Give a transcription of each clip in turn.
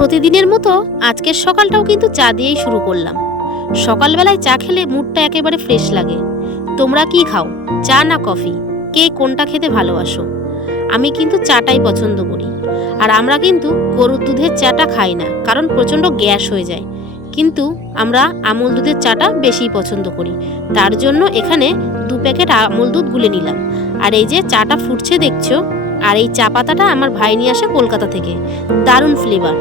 প্রতিদিনের মতো আজকের সকালটাও কিন্তু চা দিয়েই শুরু করলাম। সকালবেলায় চা খেলে মুডটা একেবারে ফ্রেশ লাগে। তোমরা কি খাও, চা না কফি? কে কোনটা খেতে ভালোবাসো? আমি কিন্তু চাটাই পছন্দ করি। আর আমরা কিন্তু গরুর দুধের চাটা খাই না, কারণ প্রচণ্ড গ্যাস হয়ে যায়। কিন্তু আমরা আমুল দুধের চাটা বেশি পছন্দ করি। তার জন্য এখানে 2 প্যাকেট আমুল দুধ গুলে নিলাম। আর এই যে চাটা ফুটছে দেখছো, আর এই চা পাতাটা আমার ভাই নিয়ে আসে কলকাতা থেকে। দারুণ ফ্লেভার।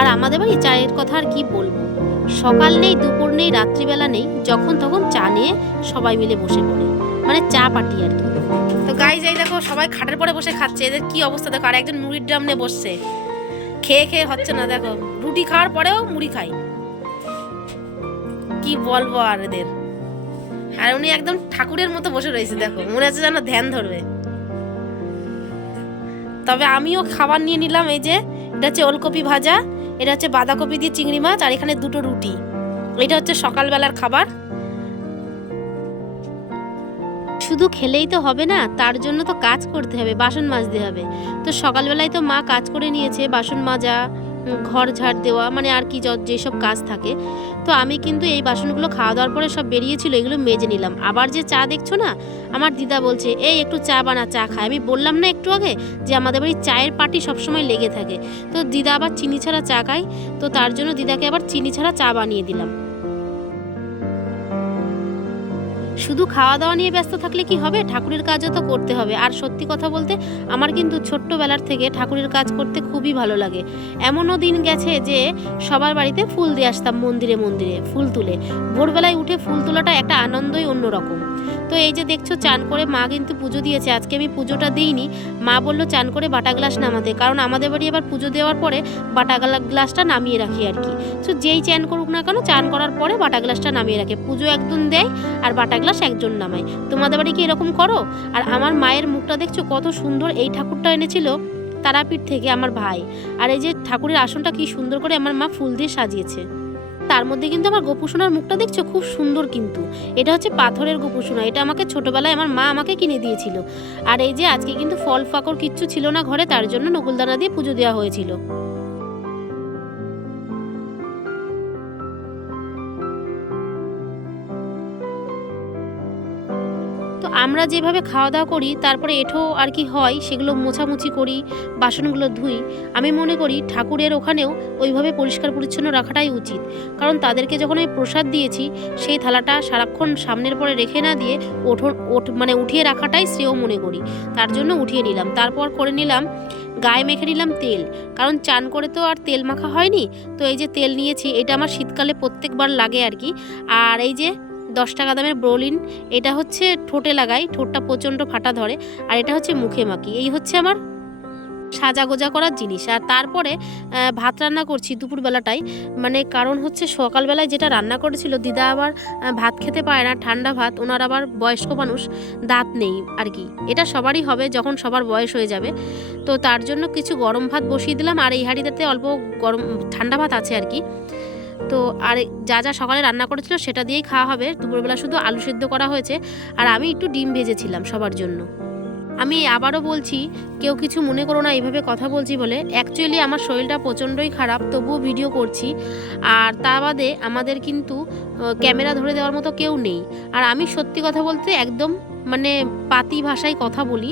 আর আমাদের বাড়ি চায়ের কথা আর কি বলবো, সকাল নেই, দুপুর নেই, রাত্রিবেলা নেই, যখন তখন চা নিয়ে সবাই মিলে বসে পড়ে, মানে চা পার্টি আর কি। তো গাইজ এই দেখো সবাই খাটের পরে বসে খাচ্ছে, এদের কি অবস্থা দেখো। আর একজন মুড়ির ড্রাম নিয়ে বসছে, খেয়ে খেয়ে হচ্ছে না। দেখো রুটি খাওয়ার পরেও মুড়ি খাই, কি বলবো আর এদের। আর উনি একদম ঠাকুরের মতো বসে রয়েছে, দেখো মনে হচ্ছে যেন ধ্যান ধরবে। তবে আমিও খাবার নিয়ে নিলাম। এই যে এটা হচ্ছে ওলকপি ভাজা, এটা হচ্ছে বাঁধাকপি দিয়ে চিংড়ি মাছ, আর এখানে 2টো রুটি। এটা হচ্ছে সকালবেলার খাবার। শুধু খেলেই তো হবে না, তার জন্য তো কাজ করতে হবে, বাসন মাজতে হবে। তো সকালবেলায় তো মা কাজ করে নিয়েছে, বাসন মাজা, ঘর ঝাড় দেওয়া, মানে আর কি যেসব কাজ থাকে। তো আমি কিন্তু এই বাসনগুলো খাওয়া দাওয়ার পরে সব বেরিয়েছিল, এগুলো মেজে নিলাম। আবার যে চা দেখছো না, আমার দিদা বলছে এই একটু চা বানা, চা খায়। আমি বললাম না একটু আগে যে আমাদের বাড়ি চায়ের পার্টি সবসময় লেগে থাকে। তো দিদা আবার চিনি ছাড়া চা খায়, তো তার জন্য দিদাকে আবার চিনি ছাড়া চা বানিয়ে দিলাম। শুধু খাওয়া দাওয়া নিয়ে ব্যস্ত থাকলে কি হবে, ঠাকুরের কাজও তো করতে হবে। আর সত্যি কথা বলতে আমার কিন্তু ছোট্টবেলার থেকে ঠাকুরের কাজ করতে খুবই ভালো লাগে। এমনও দিন গেছে যে সবার বাড়িতে ফুল দিয়ে আসতাম, মন্দিরে মন্দিরে ফুল তুলে। ভোরবেলায় উঠে ফুল তোলাটা একটা আনন্দই অন্যরকম। তো এই যে দেখছো চান করে মা কিন্তু পুজো দিয়েছে। আজকে আমি পুজোটা দিইনি, মা বললো চান করে বাটা গ্লাস নামাতে, কারণ আমাদের বাড়ি আবার পুজো দেওয়ার পরে বাটা গ্লাসটা নামিয়ে রাখি আর কি। তো যেই চান করুক না কেন, চান করার পরে বাটা গ্লাসটা নামিয়ে রাখে। পুজো একজন দেয় আর বাটা গ্লাস একজন নামায়। তোমাদের বাড়ি কি এরকম করো? আর আমার মায়ের মুখটা দেখছো কত সুন্দর। এই ঠাকুরটা এনেছিল তারাপীঠ থেকে আমার ভাই। আর এই যে ঠাকুরের আসনটা কি সুন্দর করে আমার মা ফুল দিয়ে সাজিয়েছে। তার মধ্যে কিন্তু আমার গোপুসোনার মুখটা দেখছো খুব সুন্দর। কিন্তু এটা হচ্ছে পাথরের গোপুসোনা, এটা আমাকে ছোটবেলায় আমার মা আমাকে কিনে দিয়েছিল। আর এই যে আজকে কিন্তু ফল ফাকর কিচ্ছু ছিল না ঘরে, তার জন্য নকুলদানা দিয়ে পুজো দেওয়া হয়েছিল। তো আমরা যেভাবে খাওয়া দাওয়া করি, তারপরে এঠো আর কি হয়, সেগুলো মোছামুছি করি, বাসনগুলো ধুই। আমি মনে করি ঠাকুরের ওখানেও ওইভাবে পরিষ্কার পরিচ্ছন্ন রাখাটাই উচিত। কারণ তাদেরকে যখন আমি প্রসাদ দিয়েছি, সেই থালাটা সারাক্ষণ সামনের পরে রেখে না দিয়ে মানে উঠিয়ে রাখাটাই শ্রেয় মনে করি। তার জন্য উঠিয়ে নিলাম। তারপর করে নিলাম গায়ে মেখে নিলাম তেল, কারণ চান করে তো আর তেল মাখা হয়নি। তো এই যে তেল নিয়েছি, এটা আমার শীতকালে প্রত্যেকবার লাগে আর কি। আর এই যে 10 টাকা দামের ব্রোলিন, এটা হচ্ছে ঠোঁটে লাগাই, ঠোঁটটা প্রচণ্ড ফাটা ধরে। আর এটা হচ্ছে মুখে মাখি। এই হচ্ছে আমার সাজা গোজা করার জিনিস। আর তারপরে ভাত রান্না করছি দুপুরবেলাটাই, মানে কারণ হচ্ছে সকালবেলায় যেটা রান্না করেছিল, দিদা আবার ভাত খেতে পারে না, ঠান্ডা ভাত। ওনার আবার বয়স্ক মানুষ, দাঁত নেই আর কি। এটা সবারই হবে যখন সবার বয়স হয়ে যাবে। তো তার জন্য কিছু গরম ভাত বসিয়ে দিলাম, আর এই হাঁড়িটাতে অল্প গরম ঠান্ডা ভাত আছে আর কি। তো আর যা যা সকালে রান্না করেছিল সেটা দিয়েই খাওয়া হবে। দুপুরবেলা শুধু আলু সেদ্ধ করা হয়েছে, আর আমি একটু ডিম ভেজেছিলাম সবার জন্য। আমি আবারও বলছি, কেউ কিছু মনে করো না এইভাবে কথা বলছি বলে। অ্যাকচুয়ালি আমার শরীরটা প্রচণ্ডই খারাপ, তবুও ভিডিও করছি। আর তা বাদে আমাদের কিন্তু ক্যামেরা ধরে দেওয়ার মতো কেউ নেই। আর আমি সত্যি কথা বলতে একদম মানে পাতি ভাষায় কথা বলি,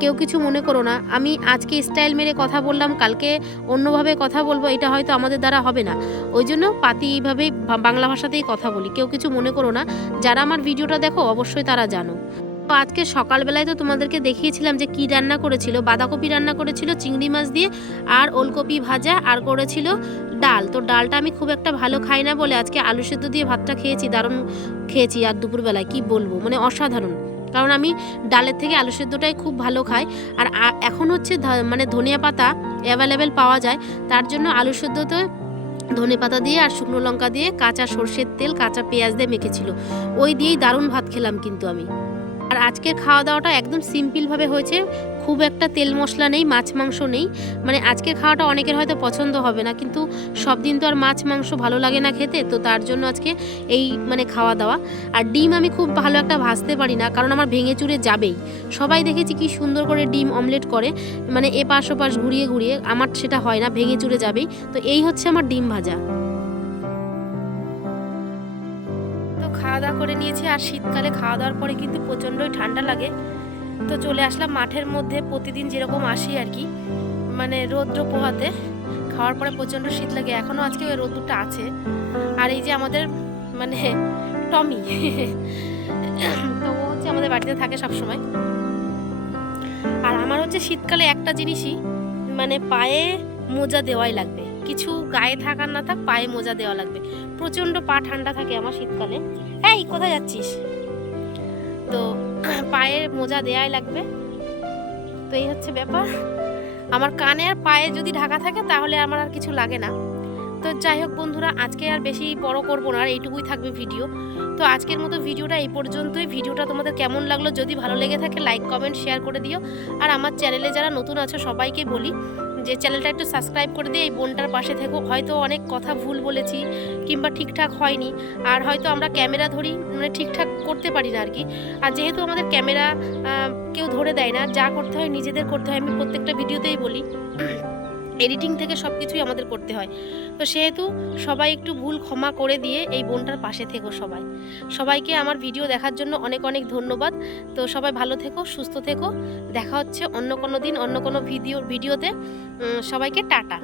কেউ কিছু মনে করো না। আমি আজকে স্টাইল মেরে কথা বললাম, কালকে অন্যভাবে কথা বলবো, এটা হয়তো আমাদের দ্বারা হবে না। ওই জন্য পাতিভাবেই বাংলা ভাষাতেই কথা বলি, কেউ কিছু মনে করো না। যারা আমার ভিডিওটা দেখো অবশ্যই তারা জানো। তো আজকে সকালবেলায় তো তোমাদেরকে দেখিয়েছিলাম যে কি রান্না করেছিল। বাঁধাকপি রান্না করেছিল চিংড়ি মাছ দিয়ে, আর ওলকপি ভাজা, আর করেছিল ডাল। তো ডালটা আমি খুব একটা ভালো খাই না বলে আজকে আলু সেদ্ধ দিয়ে ভাতটা খেয়েছি, দারুণ খেয়েছি। আর দুপুরবেলায় কি বলবো, মানে অসাধারণ। কারণ আমি ডালের থেকে আলু সেদ্ধটাই খুব ভালো খাই। আর এখন হচ্ছে মানে ধনিয়া পাতা অ্যাভেলেবেল পাওয়া যায়, তার জন্য আলু সেদ্ধতে ধনে পাতা দিয়ে আর শুকনো লঙ্কা দিয়ে কাঁচা সর্ষের তেল কাঁচা পেঁয়াজ দিয়ে মেখেছিল, ওই দিয়েই দারুণ ভাত খেলাম কিন্তু আমি। আর আজকের খাওয়া দাওয়াটা একদম সিম্পলভাবে হয়েছে, খুব একটা তেল মশলা নেই, মাছ মাংস নেই। মানে আজকের খাওয়াটা অনেকের হয়তো পছন্দ হবে না, কিন্তু সব দিন তো আর মাছ মাংস ভালো লাগে না খেতে, তো তার জন্য আজকে এই মানে খাওয়া দাওয়া। আর ডিম আমি খুব ভালো একটা ভাজতে পারি না, কারণ আমার ভেঙে চুরে যাবেই। সবাই দেখেছি কি সুন্দর করে ডিম অমলেট করে, মানে এপাশ ওপাশ ঘুরিয়ে ঘুরিয়ে, আমার সেটা হয় না, ভেঙে চুরে যাবেই। তো এই হচ্ছে আমার ডিম ভাজা। তো খাওয়া দাওয়া করে নিয়েছি, আর শীতকালে খাওয়া দাওয়ার পরে কিন্তু প্রচণ্ডই ঠান্ডা লাগে। তো চলে আসলাম মাঠের মধ্যে, প্রতিদিন যেরকম আসি আর কি, মানে রৌদ্র পোহাতে। খাওয়ার পরে প্রচণ্ড শীত লাগে, এখনও আজকে ওই রৌদ্রটা আছে। আর এই যে আমাদের মানে টমি তো ও হচ্ছে আমাদের বাড়িতে থাকে সবসময়। আর আমার হচ্ছে শীতকালে একটা জিনিসই, মানে পায়ে মোজা দেওয়াই লাগবে, কিছু গায়ে থাক আর না থাক, পায়ে মোজা দেওয়া লাগবে। প্রচণ্ড পা ঠান্ডা থাকে আমার শীতকালে। এই কোথায় যাচ্ছিস? তো পায়ে মোজা দেওয়াই লাগবে। তো এই হচ্ছে ব্যাপার। আমার কানে আর পায়ে যদি ঢাকা থাকে তাহলে আমার আর কিছু লাগে না। তো যাই হোক বন্ধুরা, আজকে আর বেশি বড় করব না, আর এইটুকুই থাকবে ভিডিও। তো আজকের মতো ভিডিওটা এই পর্যন্তই। ভিডিওটা তোমাদের কেমন লাগলো, যদি ভালো লেগে থাকে লাইক কমেন্ট শেয়ার করে দিও। আর আমার চ্যানেলে যারা নতুন আছো সবাইকে বলি যে চ্যানেলটা একটু সাবস্ক্রাইব করে দিয়ে এই বোনটার পাশে থেকো। হয়তো অনেক কথা ভুল বলেছি কিংবা ঠিকঠাক হয়নি, আর হয়তো আমরা ক্যামেরা ধরি মানে ঠিকঠাক করতে পারি না আর কি। আর যেহেতু আমাদের ক্যামেরা কেউ ধরে দেয় না, যা করতে হয় নিজেদের করতে হয়, আমি প্রত্যেকটা ভিডিওতেই বলি। এডিটিং থেকে সব কিছুই আমাদের করতে হয়। তো সেহেতু সবাই একটু ভুল ক্ষমা করে দিয়ে এই বোনটার পাশে থেকো সবাই। সবাইকে আমার ভিডিও দেখার জন্য অনেক অনেক ধন্যবাদ। তো সবাই ভালো থেকো, সুস্থ থেকো। দেখা হচ্ছে অন্য কোনো দিন অন্য কোনো ভিডিওতে। সবাইকে টাটা।